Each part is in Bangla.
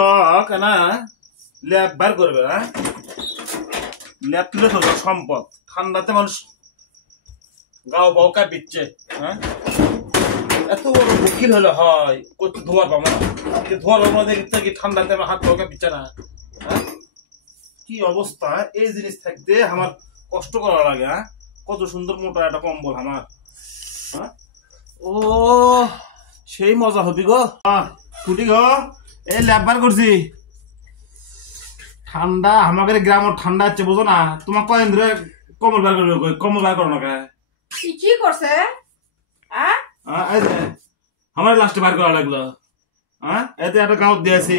কেনা ল্যাব বার করবে না, ল্যাব তুলে তো সম্পদ। ঠান্ডাতে মানুষ গাও বাউকা পিচ্ছে। হ্যাঁ, এত বড় উকিল হলে হয় করতে ধোয়ার পাবো না, ধোয়ার পাবো না দেখতে কি ঠান্ডাতে আমার হাত বাউকা পিচ্ছে না। হ্যাঁ, কি অবস্থা! এই জিনিস থাকতে আমার কষ্ট করা লাগে। হ্যাঁ, কত সুন্দর মোটা একটা কম্বল আমার। হ্যাঁ, ও সেই মজা হবি গো। কুটি গো, এই ল্যাব বার করছি। ঠান্ডা আমাদের গ্রাম ঠান্ডা হচ্ছে, বুঝো না? তোমার কয়েন ধরে কম্বল বার করবে, কম্বল বার করো না কে? কি করছে আমার লাস্টে বার করা লাগলো। হ্যাঁ, এতে একটা গাঁত দিয়েছি,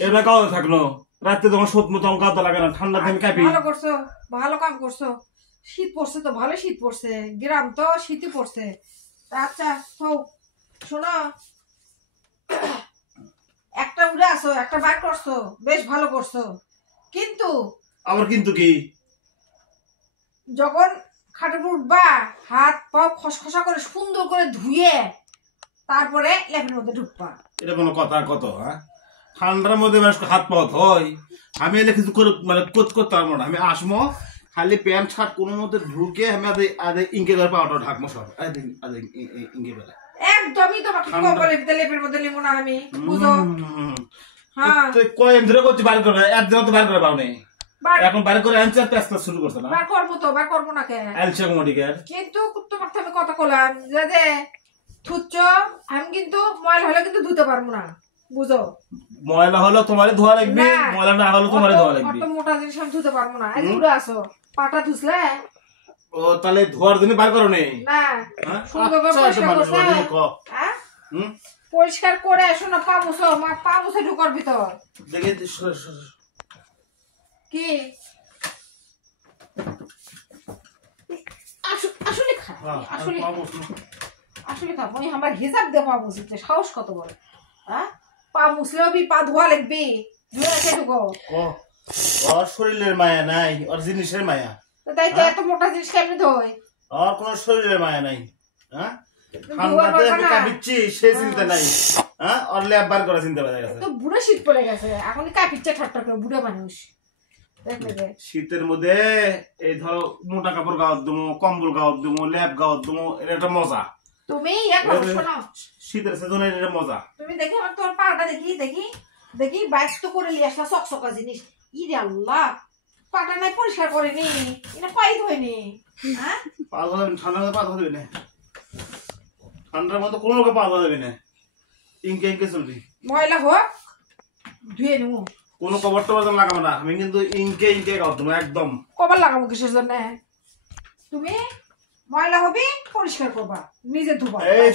এটা গাঁও থাকলো। রাত্রে তোমার সত মতো গাঁত লাগে না, ঠান্ডাতে আমি কাঁপি। ভালো করছো, ভালো কাম করছো। শীত পড়ছে তো, ভালো শীত পড়ছে, গ্রাম তো শীতই পড়ছে। আচ্ছা হোক, শোনো, একটা উড়ে আসো, একটা বার করছো, বেশ ভালো করছো। কিন্তু আবার কিন্তু কি, যখন খাটের উপর উঠবা, হাত পা খসখসা করে সুন্দর করে ধুয়ে তারপরে ল্যাপের মধ্যে ঢুকবা। এটা কোনো কথা? কত হ্যাঁ, ঠান্ডার মধ্যে হাত পা হয়। আমি এলে কিছু করে মানে করতে পারবো না। আমি আসবো খালি প্যান্ট শার্ট কোনো মধ্যে ঢুকে আমি ইঙ্কে করে পাওয়াটা ঢাকবো সব ইঙ্কে বেলা। একদমই তোমাকে কম্বলের ভিতরে লেপের মধ্যে লিমো না আমি, বুঝো? হ্যাঁ, কয়েন ধরে করছি বার করবে, একদিন তো বার করে পাও নেই। এখন বার করে আনছে, পেস্তা শুরু করছে না। বার করবো তো, বার করবো না কেন? আলছে মোডিকের। কিন্তু তোমাকে আমি কথা কলাম যে থুচ্ছ, আমি কিন্তু ময়লা হলে কিন্তু ধুতে পারবো না, বুঝো? ময়লা হলো তোমারে ধোয়া লাগবে, ময়লা না হলো তোমারে ধোয়া লাগবে। অত মোটা জিনিস আমি ধুতে পারবো না। এই উড়ে আসো, পাটা ধুসলে। ও তাহলে ধোয়ার জন্য বার করো নেই না, সুন্দর করে পরিষ্কার করছে। হ্যাঁ, পরিষ্কার করে এসো না, পা মুছো, পা মুছে ঢুকার ভিতর দেখে কি আসলে আসলে খাবো আমার হিসাব দিয়ে পা মুছতে সাহস কত বড়? হ্যাঁ, পা মুছলেও পা ধোয়া লাগবে, ধুয়ে রেখে ঢুকো। ওর শরীরের মায়া নাই, ওর জিনিসের মায়া। তাই তো এত মোটা জিনিস কেমনি ধোয়? ওর কোনো শরীরের মায়া নাই। হ্যাঁ, ঠান্ডাতে আমি কাঁপিচ্ছি সেই চিন্তা নাই। হ্যাঁ, ওর ল্যাব বার করা চিন্তা বেড়ে গেছে। তো বুড়ো শীত পড়ে গেছে, এখন কাঁপিচ্ছে ঠাট্টা করে বুড়ো মানুষ। শীতের মধ্যে এই ধরো মোটা কাপড় গাওয়ার দেবো, কম্বল গাওয়ার দেবো, ল্যাব গাওয়ার দেবো, এটা একটা মজা। তুমি শীতের সিজনের এটা মজা। তুমি দেখি আমার তোর পাটা দেখি দেখি দেখি বাইশ তো করে নিয়ে আসলা চকচকা জিনিস। ইরে আল্লাহ, পাটা নাই পরিষ্কার করেনি, এটা পাই ধোয়নি। হ্যাঁ, পা ধোয়া যাবে, ঠান্ডার মধ্যে পা ধোয়া যাবে না। ঠান্ডার মধ্যে কোনো লোকে পা ধোয়া যাবে না, ইনকে ইনকে চলবি। ময়লা হোক ধুয়ে নেবো, কোনো কভার টভার লাগাবো না। আমি কিন্তু ইনকে ইনকে গাও দেবো একদম। কভার লাগাবো কিসের জন্য? তুমি ময়লা হবে পরিষ্কার করবা, নিজে ধোবা। এই